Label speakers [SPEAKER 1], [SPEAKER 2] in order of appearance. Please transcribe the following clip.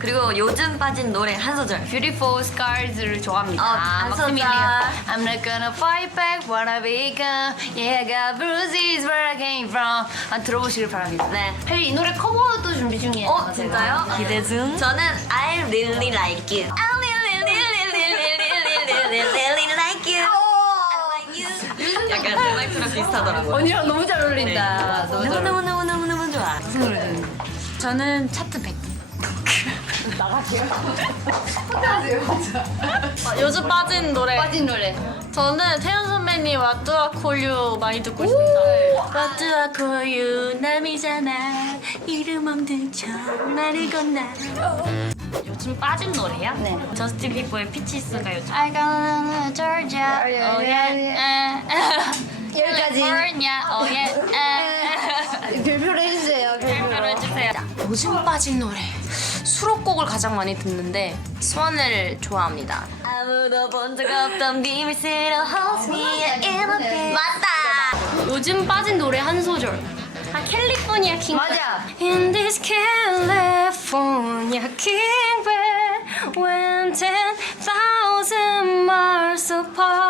[SPEAKER 1] 그리고 요즘 빠진 노래 한 소절.
[SPEAKER 2] Beautiful Scars를 좋아합니다.
[SPEAKER 1] 한 소절.
[SPEAKER 2] I'm not gonna fight back what I become. Yeah, I got bruises where I came from. 들어보시길 바랍니다.
[SPEAKER 1] 네.
[SPEAKER 2] 사실 이 노래 커버도 준비 중이에요.
[SPEAKER 1] 진짜요?
[SPEAKER 2] 기대 중.
[SPEAKER 1] 저는 I really like you. I really like you. I like you. 약간 셀렉트랑 비슷하더라고요.
[SPEAKER 2] 언니랑 너무 잘 어울린다. 너무 잘 어울린다.
[SPEAKER 1] 너무 좋아.
[SPEAKER 2] 무슨 노래 듣는지.
[SPEAKER 3] 저는 차트 100. 요즘 빠진 노래.
[SPEAKER 2] 빠진 노래.
[SPEAKER 3] 저는 태연 선배님 What Do I Call You 많이 듣고 있습니다. What Do I Call You 남이잖아 이름 없는 척 말을 건나. 요즘 빠진 노래야?
[SPEAKER 2] 네.
[SPEAKER 3] 저스틴 비버의 피치스가 요즘.
[SPEAKER 2] I got Georgia. Oh yeah.
[SPEAKER 3] 여기까지.
[SPEAKER 2] California. Oh yeah.
[SPEAKER 3] 별표를 해주세요.
[SPEAKER 2] 별표를 해주세요.
[SPEAKER 3] 요즘 빠진 노래. 수록곡을 가장 많이 듣는데 스완을 좋아합니다.
[SPEAKER 1] 아무도 본 적 없던 비밀스러운 Hold me in a bed. 맞다.
[SPEAKER 3] 요즘 빠진 노래 한 소절. 캘리포니아 킹.
[SPEAKER 2] 맞아.
[SPEAKER 3] In this California king bed, when 10,000 miles apart.